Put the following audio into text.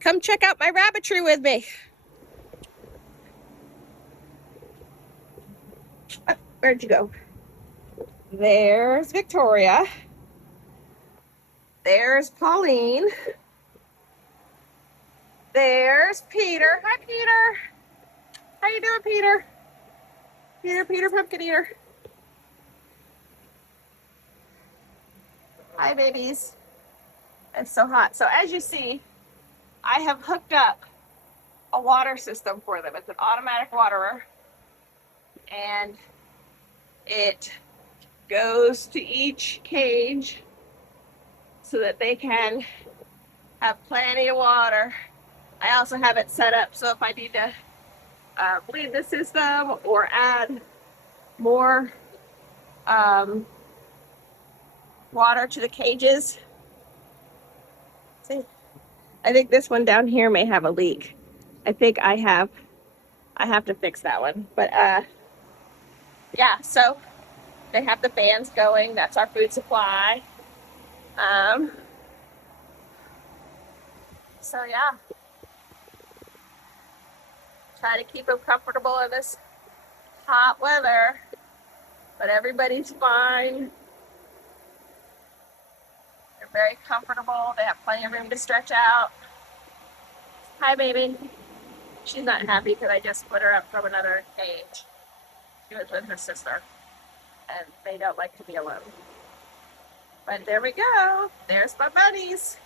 Come check out my rabbitry with me. Where'd you go? There's Victoria. There's Pauline. There's Peter. Hi, Peter. How you doing, Peter? Peter, pumpkin eater. Hi, babies. It's so hot. So as you see, I have hooked up a water system for them. It's an automatic waterer, and it goes to each cage so that they can have plenty of water. I also have it set up so if I need to bleed the system or add more water to the cages. See, I think this one down here may have a leak. I think I have to fix that one. But yeah, so they have the fans going. That's our food supply. So yeah, try to keep them comfortable in this hot weather, but everybody's fine. They're very comfortable. They have plenty of room to stretch out. Hi, baby. She's not happy because I just put her up from another cage. She was with her sister, and they don't like to be alone. But there we go. There's my bunnies.